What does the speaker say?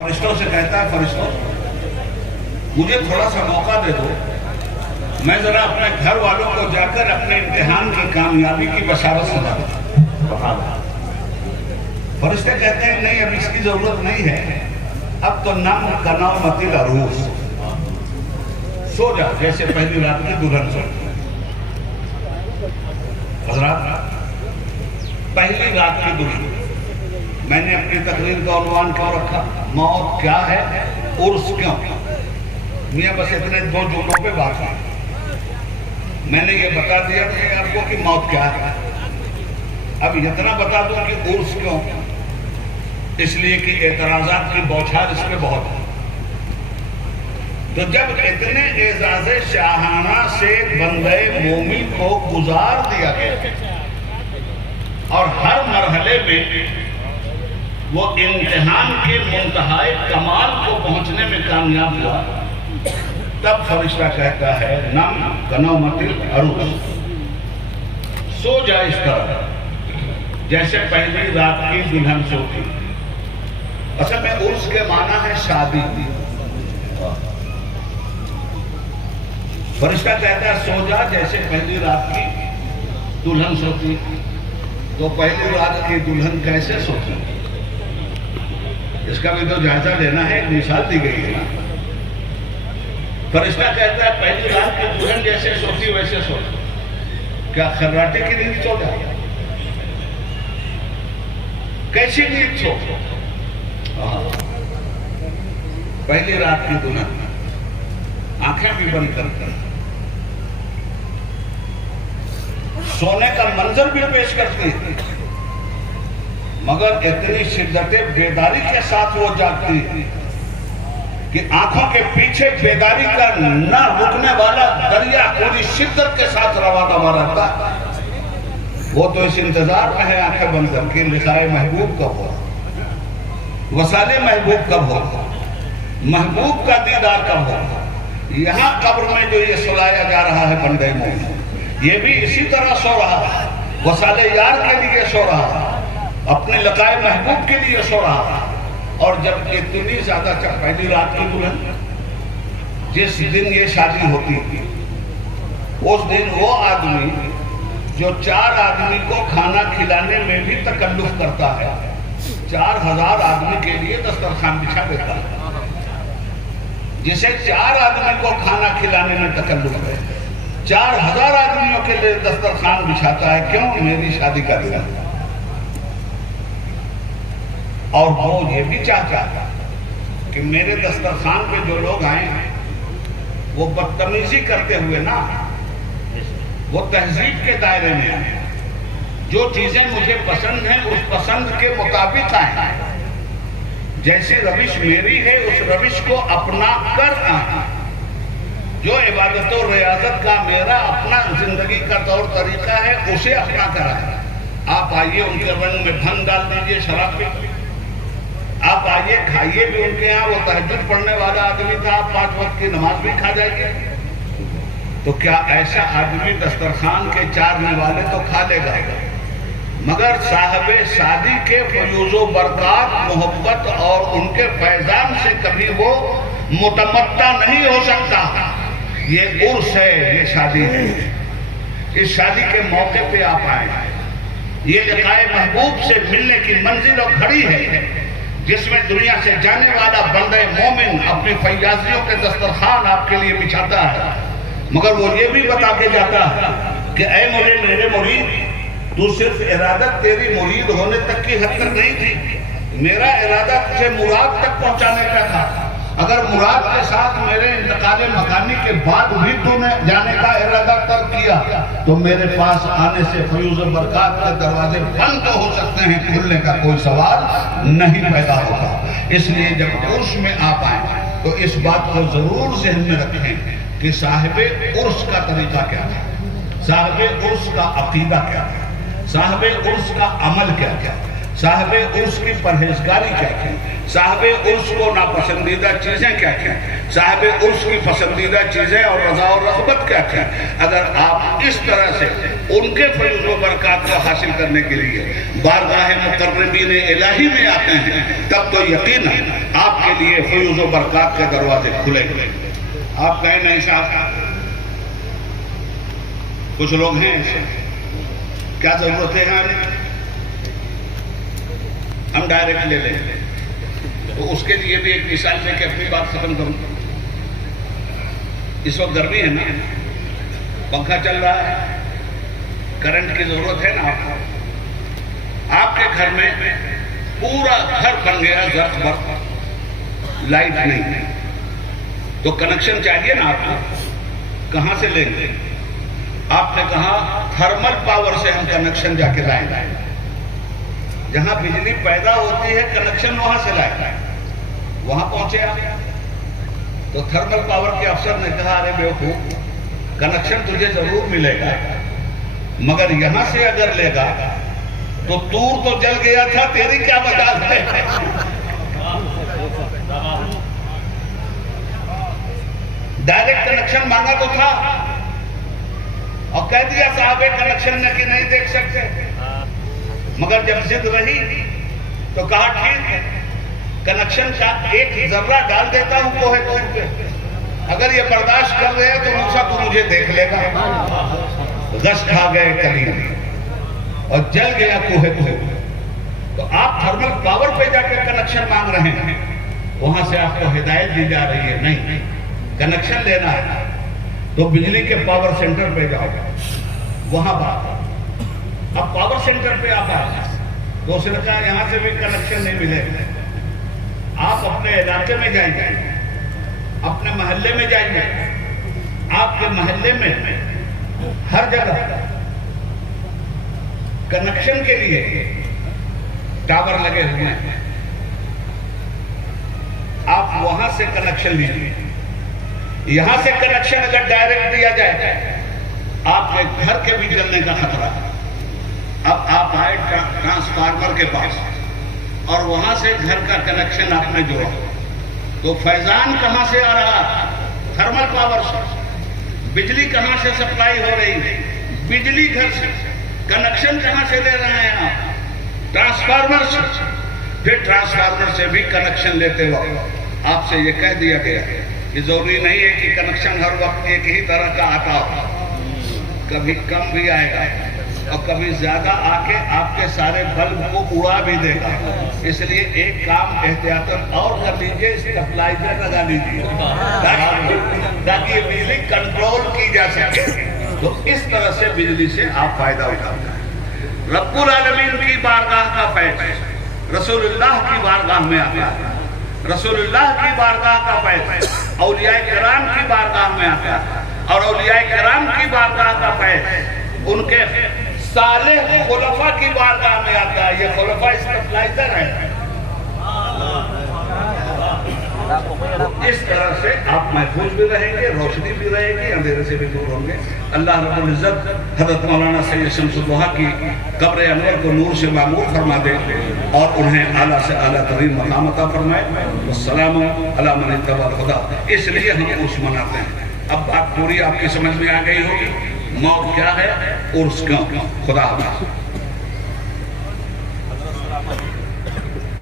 فرشتوں سے کہتا ہے فرشتوں مجھے تھوڑا سا موقع دے دو، میں ذرا اپنے گھر والوں کو جا کر اپنے امتحان کی کامیابی کی بشارت سنا دوں۔ فرشتے کہتے ہیں نہیں، اب اس کی ضرورت نہیں ہے، اب تو نم کنومت العروس، سو جا جیسے پہلی رات کی دلہن سو۔ حضرات، پہلی رات کی دلہن، میں نے اپنی تقریر کا عنوان کیوں رکھا؟ موت کیا ہے، عرس کیوں؟ میاں بس اتنے دو جملوں پہ بات ہے۔ میں نے یہ بتا دیا تھا آپ کو کہ موت کیا ہے، اب اتنا بتا دوں کہ عرس کیوں؟ اس لیے کہ اعتراضات کی بوچھار اس پہ بہت ہے۔ تو جب اتنے اعزاز شاہانہ سے بندے مومن کو گزار دیا گیا اور ہر مرحلے میں وہ امتحان کے منتہائے کمال کو پہنچنے میں کامیاب ہوا، تب فرشتہ کہتا ہے نم کنومت العروس، سو جا اس طرح جیسے پہلی رات کی دلہن سوتی۔ اصل میں عرس کے معنی ہے شادی۔ فرشتہ کہتا ہے سو جا جیسے پہلی رات کی دلہن سوتی۔ تو پہلی رات کی دلہن کیسے سوتی؟ اس کا بھی تو جائزہ لینا ہے، ایک مثال دی گئی ہے۔ فرشتہ کہتا ہے پہلی رات کی دلہن جیسے سوتی ویسے سوتی۔ کیا خراٹے کی نیند سو جائے؟ کیسی نیند سو؟ پہلی رات کی دلہن آنکھیں بھی بند کر کر سونے کا منظر بھی پیش کرتی ہے، مگر اتنی شدت بیداری کے ساتھ وہ جاگتی ہے کہ آنکھوں کے پیچھے بیداری کا نہ رکنے والا دریا پوری شدت کے ساتھ رواں دوا رہتا ہے۔ وہ تو اس انتظار میں ہے آنکھیں بند کر کے لقائے محبوب کب ہو، وصال محبوب کب ہو، محبوب کا دیدار کب ہو۔ یہاں قبر میں جو یہ سلایا جا رہا ہے بندے مومن، یہ بھی اسی طرح سو رہا ہے، وصال یار کے لیے سو رہا ہے، اپنے لقائے محبوب کے لیے سو رہا ہے۔ اور جب اتنی زیادہ پہلی رات کی دلہن، جس دن یہ شادی ہوتی ہے، اس دن وہ آدمی جو 4 آدمی کو کھانا کھلانے میں بھی تکلف کرتا ہے، 4000 آدمی کے لیے دسترخوان بچھا دیتا ہے، جسے 4 آدمی کو کھانا کھلانے میں تکلف ہے، 4000 آدمیوں کے لیے دسترخوان بچھاتا ہے۔ کیوں؟ میری شادی کا دن ہے۔ اور وہ یہ بھی چاہتا ہے کہ میرے دسترخوان پہ جو لوگ آئے ہیں وہ بدتمیزی کرتے ہوئے نہ، وہ تہذیب کے دائرے میں آئیں، جو چیزیں مجھے پسند ہیں اس پسند کے مطابق آئیں، جیسی روش میری ہے اس روش کو اپنا کر آئیں، جو عبادت و ریاضت کا میرا اپنا زندگی کا طور طریقہ ہے اسے اپنا کر آئیں۔ آپ آئیے ان کے رنگ میں بھنگ ڈال دیجئے، شراب پی، آپ آئیے کھائیے بھی ان کے ہاں، وہ تہجد پڑھنے والا آدمی تھا، آپ 5 وقت کی نماز بھی کھا جائیے۔ تو کیا ایسا آدمی دسترخوان کے چارنے والے تو کھا لے گا، مگر صاحب شادی کے فیوز و برکات، محبت اور ان کے فیضان سے کبھی وہ متمتع نہیں ہو سکتا۔ یہ عرس ہے، یہ شادی ہے۔ اس شادی کے موقع پہ آپ آئیں، یہ لقائے محبوب سے ملنے کی منزل اور گھڑی ہے جس میں دنیا سے جانے والا بندے مومن اپنی فیاضیوں کے دسترخوان آپ کے لیے بچھاتا ہے، مگر وہ یہ بھی بتا کے جاتا ہے کہ اے میرے مرید، تو صرف ارادت تیری مرید ہونے تک کی حد تک نہیں تھی، میرا ارادہ تجھے مراد تک پہنچانے کا تھا۔ اگر مراد کے ساتھ میرے انتقال مکانی کے بعد بھی تو نے جانے کا ارادہ ترک کیا تو میرے پاس آنے سے فیوز و برکات کے دروازے بند تو ہو سکتے ہیں، کھلنے کا کوئی سوال نہیں پیدا ہوگا۔ اس لیے جب عرس میں آپ آئیں تو اس بات کو ضرور ذہن میں رکھیں کہ صاحب عرس کا طریقہ کیا ہے، صاحب عرس کا عقیدہ کیا ہے، صاحب عرس کا عمل کیا ہے، صاحب عرس کی پرہیزگاری کیا ہے، صاحب عرس کو ناپسندیدہ چیزیں کیا کیا، صاحب عرس کی پسندیدہ چیزیں اور رضا و رغبت کیا کیا۔ اگر آپ اس طرح سے ان کے فیض و برکات کو حاصل کرنے کے لیے بارگاہ مقربین الہی میں آتے ہیں، تب تو یقیناً آپ کے لیے فیوز و برکات کے دروازے کھلے گئے. آپ کہیں نہیں صاحب کچھ لوگ ہیں ایسے, کیا ضرورت ہے ہم ڈائریکٹ لے لیں. تو اس کے لیے بھی ایک مثال دے کے اپنی بات ختم کروں. اس وقت گرمی ہے نا, پنکھا چل رہا ہے, کرنٹ کی ضرورت ہے نا آپ کو. آپ کے گھر میں پورا گھر بن گیا زرخ برق, لائٹ نہیں, تو کنیکشن چاہیے نا آپ کو. کہاں سے لیں گے؟ آپ نے کہا تھرمل پاور سے ہم کنیکشن جا کے لائیں. جہاں بجلی پیدا ہوتی ہے کنیکشن وہاں سے لائیں. وہاں پہنچے آپ تو تھرمل پاور کے افسر نے کہا ارے بیوقوف, کنیکشن تجھے ضرور ملے گا, مگر یہاں سے اگر لے گا تو تور تو جل گیا تھا, تیری کیا مجال ہے. ڈائریکٹ کنیکشن مانگا تو تھا اور کہہ دیا صاحب کنیکشن میں کہ نہیں دیکھ سکتے, مگر جب ضد رہی تو کہا ٹھیک ہے کنیکشن کا ایک ذرہ ڈال دیتا ہوں کوہ طور پہ, اگر یہ برداشت کر رہے ہیں تو موسیٰ تو مجھے دیکھ لے گا. غش کھا گئے کلیم اور جل گیا کوہ طور. تو آپ تھرمل پاور پہ جا کے کنیکشن مانگ رہے ہیں, وہاں سے آپ کو ہدایت دی جا رہی ہے نہیں کنیکشن لینا ہے تو بجلی کے پاور سینٹر پہ جاؤ, وہاں بات. اب پاور سینٹر پہ آپ آئے تو اس نے کہا یہاں سے بھی کنیکشن نہیں ملے. آپ اپنے علاقے میں جائیے, اپنے محلے میں جائیے, آپ کے محلے میں ہر جگہ کنیکشن کے لیے ٹاور لگے ہوئے ہیں. آپ وہاں سے کنیکشن لیجیے. یہاں سے کنیکشن اگر ڈائریکٹ دیا جائے آپ کے گھر کے بھی جلنے کا خطرہ ہے. اب آپ آئے ٹرانسفارمر کے پاس اور وہاں سے گھر کا کنیکشن آپ نے جوڑا تو فیضان کہاں سے آ رہا؟ تھرمل پاور سے. بجلی کہاں سے سپلائی ہو رہی ہے؟ بجلی گھر سے. کنیکشن کہاں سے لے رہے ہیں آپ؟ ٹرانسفارمر سے. پھر ٹرانسفارمر سے بھی کنیکشن لیتے وقت آپ سے یہ کہہ دیا گیا کہ ضروری نہیں ہے کہ کنیکشن ہر وقت ایک ہی طرح کا آتا ہو, کبھی کم بھی آئے گا اور کبھی زیادہ آ کے آپ کے سارے بلب کو اڑا بھی دے گا. اس لیے ایک کام احتیاطاً اور کر لیجئے, اسٹیبلائزر لگا لیجئے تاکہ یہ بجلی کنٹرول کی جا سکے. تو اس طرح سے بجلی سے آپ فائدہ اٹھاتے ہیں. رب العالمین کی بارگاہ کا فیض رسول اللہ کی بارگاہ میں آتا ہے. رسول اللہ کی بارگاہ کا فیض اولیاء کرام کی بارگاہ میں آتا ہے, اور اولیاء کرام کی بارگاہ کا فیض ان کے صالح خلفاء کی بارگاہ میں آتا ہے. یہ خلفاء اسٹیبلائزر ہے. اس طرح سے آپ محفوظ بھی رہیں گے, روشنی بھی رہے گی, اندھیرے سے بھی دور ہوں گے. اللہ رب العزت حضرت مولانا سید شمس الضحیٰ کی قبر انور کو نور سے معمور فرما دے اور انہیں اعلیٰ سے اعلیٰ ترین مقام عطا فرمائے. والسلام علی من اتبع الہدیٰ. اس لیے ہم عرس مناتے ہیں. اب بات پوری آپ کی سمجھ میں آ گئی ہوگی, موت کیا ہے, عرس کیوں. خدا حافظ.